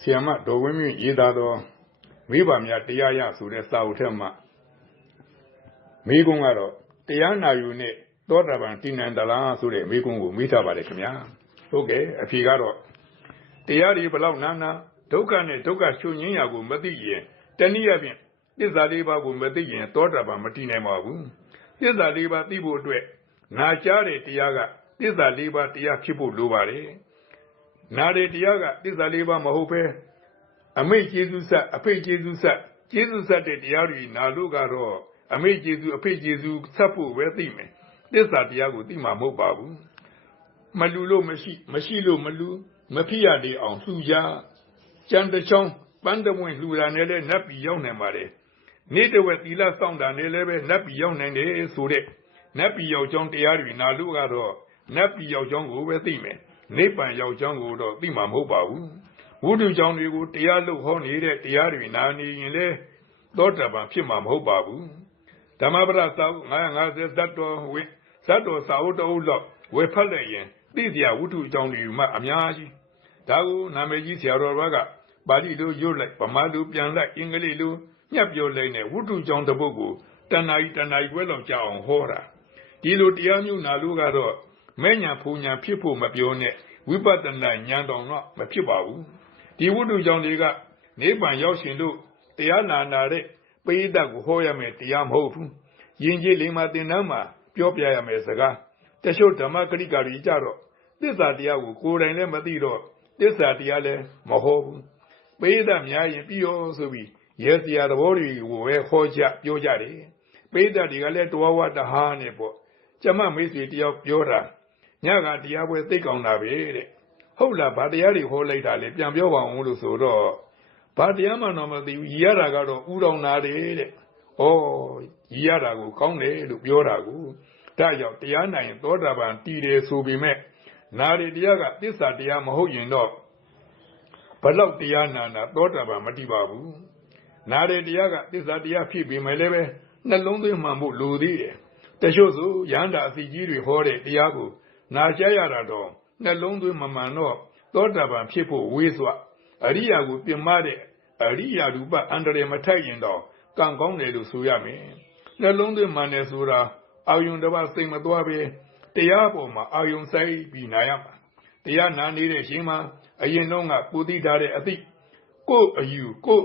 ဆီယမဒေါ်ဝင်းမြင့်ရေးသားသောမိဘများတရားရဆိုတဲ့စာအုပ်ထဲမှာမိကုန်းကတော့တရားနာယူနဲ့သောတာပန်တည်နိုင်သလားဆိုတဲ့မိကုန်းကိုမေးထားပါတယ်ခင်ဗျာဟုတ်ကဲ့အဖြေကတော့တရားဒီဘလောက်နာဒုက္ခနဲ့ဒုက္ခချုပ်ငြိမ်းရာကိုမသိရင်တနည်းအားဖြင့်သစ္စာလေးပါးကိုမသိရင်သောတာပန်မတည်နိုင်ပါဘူးသစ္စာလေးပါးသိဖို့အတွက်နာကြားတဲ့တရားကသစ္စာလေးပါးတရားဖြစ်ဖို့လိုပါတယ်နာတဲ့တရားကသစ္စာလေးပါးမဟုတ်ပဲအမိတ်ကျေစုဆက်အဖိတ်ကျေစုဆက်ကျေစုဆက်တဲ့တရားတွေနာလို့ကတော့အမိတ်ကျေစုအဖိတ်ကျေစုဆက်ဖို့ပဲသိမယ်သစ္စာတရားကိုသိမှာမဟုတ်ပါဘူးမလူလို့မရှိလို့မလူမဖြစ်ရလေအောင်လှူကြကြံတချောင်းပန်းတဝင်းလှူတာနဲ့လည်းနတ်ပြည်ရောက်နိုင်ပါတယ်နေ့တဝက်သီလစောင့်တာနဲ့လည်းပဲနတ်ပြည်ရောက်နိုင်တယ်ဆိုတဲ့နတ်ပြည်ရောက်ကြောင်းတရားတွေနာလို့ကတော့နတ်ပြည်ရောက်ကြောင်းကိုပဲသိမယ်နိဗ္ဗာန်ရောက်ကြောင်းကိုတော့သိမှာမဟုတ်ပါဘူးဝိတုကြောင့်တွေကိုတရားလို့ဟောနေတဲ့တရားတွေနာနေရင်လေသောတာပန်ဖြစ်မှာမဟုတ်ပါဘူးဓမ္မပဒစာအုပ်950ဇတ်တော်စာအုပ်တော်လောက်ဝယ်ဖတ်လိုက်ရင်သိစရာဝိတုကြောင့်တွေမှအများကြီးဒါကိုနာမည်ကြီးဆရာတော်ဘကပါဠိလိုရွတ်လိုက်ဗမာလိုပြန်လိုက်အင်္ဂလိပ်လိုညှပ်ပြောလိုက်နဲ့ဝိတုကြောင့်တစ်ပုဒ်ကိုတဏှာကြီးခွဲလောက်ကြာအောင်ဟောတာဒီလိုတရားမျိုးနာလို့ကတော့မဲ့ညာဖူညာဖြစ်ဖို့မပြောနဲ့ဝိပဿနာဉာဏ်တော်တော့မဖြစ်ပါဘူးဒီဝိတုကြောင့်တွေကနိဗ္ဗာန်ရောက်ရှင်လို့တရားနာတဲ့ပိဋကကိုဟောရမယ်တရားမဟုတ်ဘူးယဉ်ကျေးလိမ္မာသင်္นานမှာပြောပြရမယ်စကားတချို့ဓမ္မဂရိကာတွေကြတော့သစ္စာတရားကိုကိုယ်တိုင်လည်းမသိတော့သစ္စာတရားလည်းမဟောဘူးပိဋကများရင်ပြီးရောဆိုပြီးရဲစရာသဘောတွေကိုပဲဟောကြပြောကြတယ်ပိဋကတွေကလည်းတဝဝတဟာနဲ့ပေါ့ကျမမိတ်ဆွေတယောက်ပြောတာညကတရားပွဲသိကောင်းတာပဲတဲ့ဟုတ်လားဗာတရားတွေဟောလိုက်တာလေပြန်ပြောပါအောင်လို့ဆိုတော့ဗာတရားမှတော့မသိဘူးရည်ရတာကတော့ဥတော်နာတယ်တဲ့ဩရည်ရတာကိုကောင်းတယ်လို့ပြောတာကိုဒါကြောင့်တရားနိုင်သောတာပန်တည်တယ်ဆိုပေမဲ့နာရီတရားကသစ္စာတရားမဟုတ်ရင်တော့ဘလောက်တရားနာသောတာပန်မတည်ပါဘူးနာရီတရားကသစ္စာတရားဖြစ်ပေမဲ့လည်းပဲနှလုံးသွင်းမှန်ဖို့လိုသေးတယ်တချို့ဆိုရဟန္တာအစီကြီးတွေဟောတဲ့တရားကိုနာကြားရတာတော့နှလုံးသွင်းမှန်တော့သောတာပန်ဖြစ်ဖို့ဝေးစွာအရိယာကိုပြင်မတဲ့အရိယာရူပအန္တရာယ်မထိုက်ရင်တော့ကံကောင်းတယ်လို့ဆိုရမယ်နှလုံးသွင်းမှန်တယ်ဆိုတာအာယုန်တစ်ပါးစိတ်မသွားပဲတရားပေါ်မှာအာယုန်ဆိုင်ပြီးနာရမှာတရားနာနေတဲ့ရှင်မှာအရင်တော့ကကိုသိထားတဲ့အသိကိုအယူကို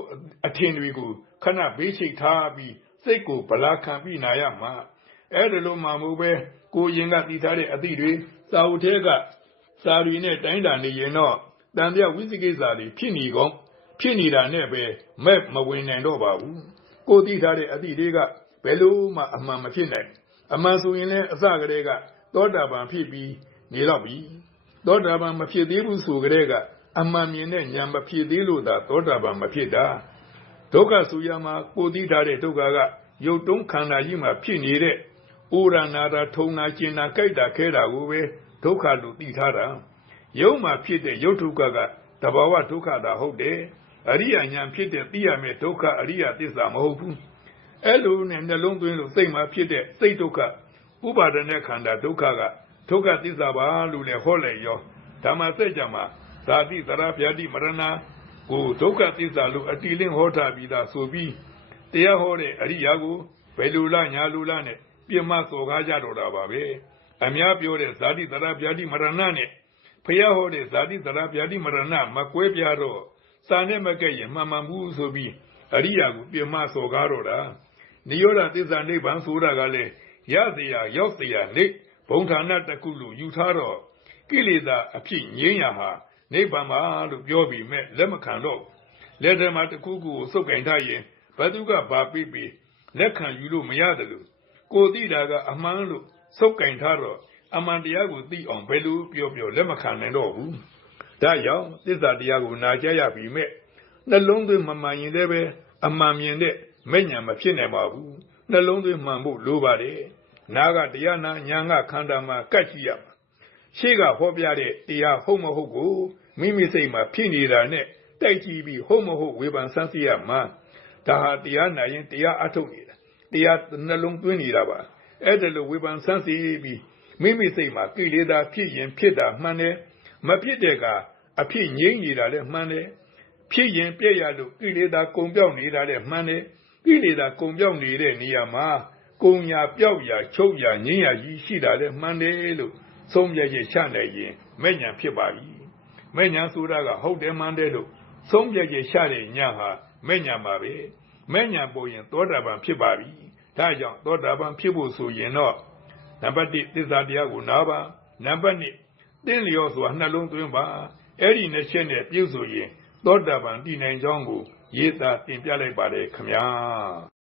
အထင်တွေကိုခဏဘေးချိတ်ထားပြီးစိတ်ကိုဗလာခံပြီးနာရမှာအဲ့ဒါလိုမှမဟုတ်ပဲကိုရင်ကသိထားတဲ့အသိတွေစာအုပ်ထဲကစာတွေနဲ့တိုင်းတာနေရင်တော့တန်ပြဝိသိကိစ္စတွေဖြစ်နေကောင်းဖြစ်နေတာနဲ့ပဲမဲ့မဝင်နိုင်တော့ပါဘူးကိုသိထားတဲ့အသိတွေကဘယ်လို့မှအမှန်မဖြစ်နိုင်အမှန်ဆိုရင်လည်းအစကတည်းကသောတာပန်ဖြစ်ပြီးနေတော့ပြီသောတာပန်မဖြစ်သေးဘူးဆိုကြတဲ့ကအမှန်မြင်တဲ့ဉာဏ်မဖြစ်သေးလို့သာသောတာပန်မဖြစ်တာဒုက္ခဆိုရမှာကိုသိထားတဲ့ဒုက္ခကရုပ်တုံးခန္ဓာကြီးမှာဖြစ်နေတဲ့ဩရနာတာထုံနာကျင်နာကြိုက်တာခဲတာကိုပဲဒုက္ခလို့သိထားတာရုပ်မှာဖြစ်တဲ့ရုပ်ဒုက္ခကတဘာဝဒုက္ခတာဟုတ်တယ်အရိယာဉာဏ်ဖြစ်တဲ့သိရမယ့်ဒုက္ခအရိယာသစ္စာမဟုတ်ဘူးအဲ့လိုနဲ့နှလုံးသွင်းလို့စိတ်မှာဖြစ်တဲ့စိတ်ဒုက္ခဥပါဒณะခန္ဓာဒုက္ခကဒုက္ခသစ္စာပါလို့လည်းဟောလိုက်ရောဓမ္မစကြာမှာဇာတိသရဗျာတိမရဏကိုဒုက္ခသစ္စာလို့အတိလင်းဟောထားပြီးသားဆိုပြီးတရားဟောတဲ့အရိယာကိုဘယ်လိုလားညာလိုလားနဲ့ပြမစော်ကားကြတော့တာပါပဲအများပြောတဲ့ဇာတိသရဗျာတိမရဏနဲ့ဖျားဟောတဲ့ဇာတိသရဗျာတိမရဏမကွဲပြားတော့စာနဲ့မကဲ့ရင်မှန်မှန်ဘူးဆိုပြီးအရိယာကိုပြမစော်ကားတော့တာနိရောဓသစ္စာနိဗ္ဗာန်ဆိုတာကလည်းရเสียရောက်เสียနိဘုံဌာနတစ်ခုလို့ယူထားတော့ကိလေသာအဖြစ်ငြိမ်းရာဟာနိဗ္ဗာန်ပါလို့ပြောပြီးမဲ့လက်မခံတော့လက်ထဲမှာတစ်ခုခုကိုစုပ်ကင်ထားရင်ဘသူကဘာပြီးပြီးလက်ခံယူလို့မရတယ်လို့ကိုသိတာကအမှန်လို့စုပ်ကင်ထားတော့အမှန်တရားကိုသိအောင်ဘယ်လိုပြောလက်မခံနိုင်တော့ဘူးဒါကြောင့်သစ္စာတရားကိုနာကြားရပြီမဲ့နှလုံးသွင်းမမှန်ရင်လည်းပဲအမှန်မြင်တဲ့မဲ့ညာမဖြစ်နိုင်ပါဘူးနှလုံးသွင်းမှန်ဖို့လိုပါတယ်နာကတရားနာညာကခန္ဓာမှာကတ်ကြည့်ရမှာရှေ့ကဟောပြတဲ့တရားဟုတ်မဟုတ်ကိုမိမိစိတ်မှာဖြစ်နေတာနဲ့တိုက်ကြည့်ပြီးဟုတ်မဟုတ်ဝေဖန်ဆန်းစစ်ရမှာဒါဟာတရားနာရင်တရားအထုတ်နေတာတရားနှလုံးသွင်းနေတာပါအဲ့ဒါလိုဝေဖန်ဆန်းစစ်ပြီးမိမိစိတ်မှာကိလေသာဖြစ်ရင်ဖြစ်တာမှန်တယ်မဖြစ်တဲ့ကအဖြစ်ငြိမ့်နေတာလည်းမှန်တယ် ဖြစ်ရင်ပြည့်ရလို့ကိလေသာကုံပြောက်နေတာတဲ့မှန်တယ်ကိလေသာကုံပြောက်နေတဲ့နေရာမှာကုံညာပြောက်ရာချုပ်ရာငြိမ်းရာကြီးရှိတာတဲ့မှန်တယ်လို့ဆုံးဖြတ်ချက်ချနိုင်ရင်မဲ့ညာဖြစ်ပါပြီမဲ့ညာဆိုတာကဟုတ်တယ်မှန်တယ်လို့ဆုံးဖြတ်ချက်ချတဲ့ညာဟာမဲ့ညာပါပဲမဲ့ညာပေါ်ရင်သောတာပန်ဖြစ်ပါပြီဒါကြောင့်သောတာပန်ဖြစ်ဖို့ဆိုရင်တော့နံပါတ်1သစ္စာတရားကိုနားပါနံပါတ်2သင်လျော်စွာနှလုံးသွင်းပါအဲ့ဒီနှစ်ချက်နဲ့ပြုဆိုရင်သောတာပန်တည်နိုင်ကြောင်းကိုရေးသားတင်ပြလိုက်ပါတယ်ခမညာ